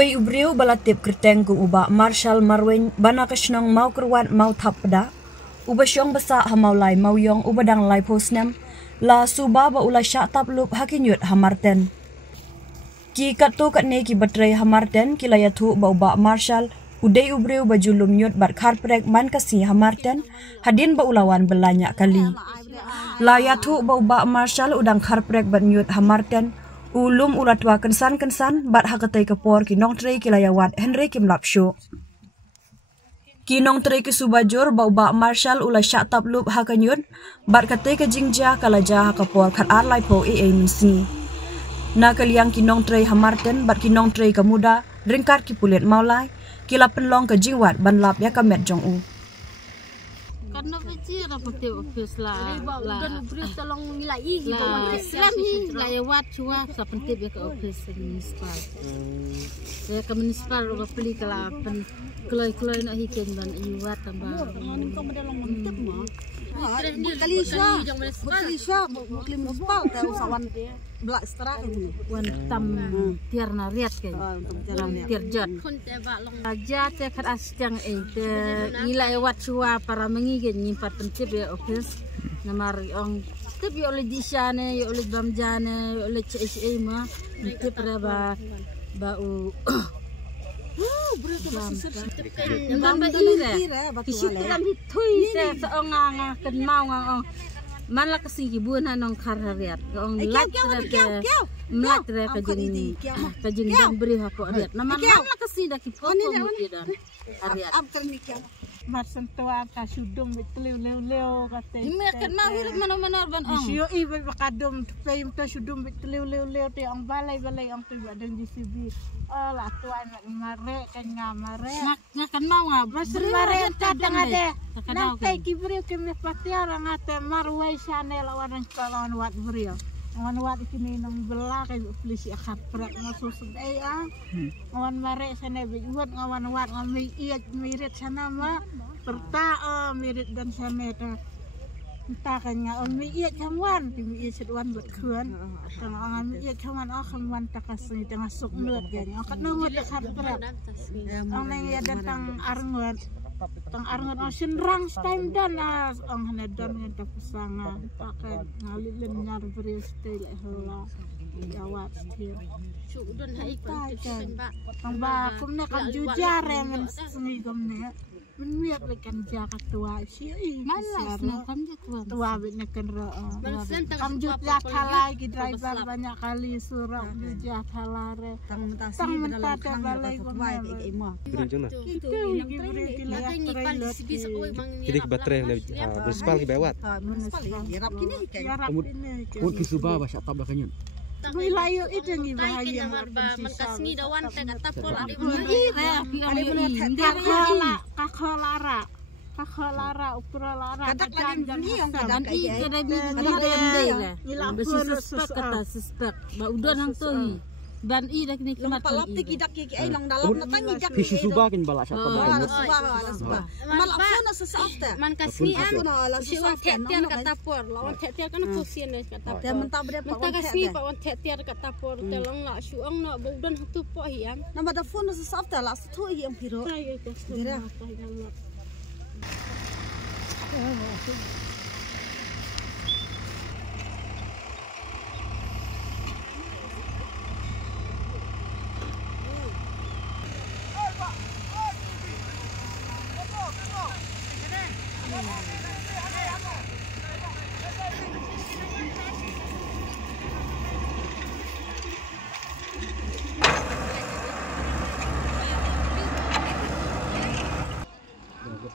Uway ubriu balatip kerteng ku uba Marshal Marwen bana kasnong mau kerwan mau tapda. Uba syong basa hamau lai mau yong uba dang lai posnem. La suba ba ula syak tap lup hakinyut hamarten. Ki katu kat ne ki batray hamarten ki layatu ba uba Marshal. Uday ubriu ba julum nyut bat karprek man kasi hamarten. Hadin ba ulawan belanya kali. Layatu ba uba Marshal udang karprek bat nyut hamarten. Ulum ulat wa kensan bat hakatai kapor ki nong trei ki layawat Henry Kim Lapshu. Ki nong trei ki subajur ba uba Marshal ula syak tap lup hakanyut bat katai ke jingja kalaja hakapor kat ar lai po minsi. Na kaliang ki nong trei hamarten bat ki nong trei kamuda ringkat ki pulit maulai ki lapen long ke jingwat ban lap ya kamet jong u. Karena biji rapat office lah. Dan beri tolong nilai gitu. Selami lewat cua sepenting ya ke office municipal. Ya ke municipal udah beli kelapan kelai nak hiking dan iwat tambah. Ini kau ada long mantep mah. Kali Isya, muklim municipal tahu sawan belak setara ini. Wan tam tiar nariat kan. Tiar jat. Aja tekat asyang itu nilai lewat cua para mengigin nyimpat pentip ya office. Namari ong tapi oleh disane, oleh bamjane, oleh CSA mah pentip raba bau. Kisitran hitui se seongang ken mau ngang mana kesini buan hanong karariat ong lat re kajing dan beri hapo ariat nama mana kesini dah kipon dan ariat Marsan tua ka sudum betleu kata. Ini kan mau hidup mana ban ong. Sio i bakadum payum ta sudum betleu te ong balai ong tu badan JCB. Oh la tua nak mare kan ngamare. Nak kan mau ngab. Masri mare kadang ada. Nanti kibri kemi patiara ngate marwai channel lawan kalon wat brio. Awan wat kini nang belah kay polisi akap prak masusud ay awan mare sana biwat awan wat ngami iat mirit sana ma perta mirit dan sana ta entah kanya on mi iat kamwan mi iat sedwan buat kuan kan ngami iat kamwan kamwan takasni tengah sok nuat gani akat nomor akap prak ang nang ya datang arngot tang arngot senrang time dan ang hanedan ngenta pesanga pakai ngalilin nyar beri style hela jawab stir Sudan hai konten pak. Tang ba kumne kan jujar men sengi kumne menmiak lekan jakat tua si malas na kan tua bitne kan kam jujar halai ki driver banyak kali surak jujar halare tang mentata balai kumne Kini baterai municipal ki bawat. Pun ki suba ba syak tabla kanyun. Wilayah itu ngi bahaya Kasni dawan teh kata pol ada kakholara uprolara kadang lagi yang kadang suspek ba udah nang toi dan i dak ni kemat palapti kidak ki ay nang dalam natang idak Ki suba kin bala syak tabla. malapsona sesafta man kasni an siwan tetian kata por lawan tetian kan kusin kata por mentah berapa mentah kasni pak wan tetian kata por telong la suang na baudan hatu po hian nama da phone sesafta la tu hiam piro gira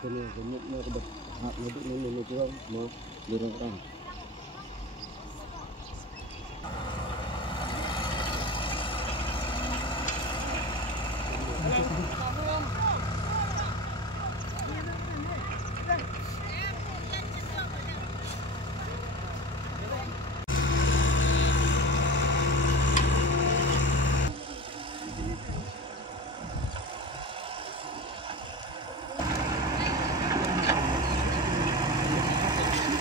Ini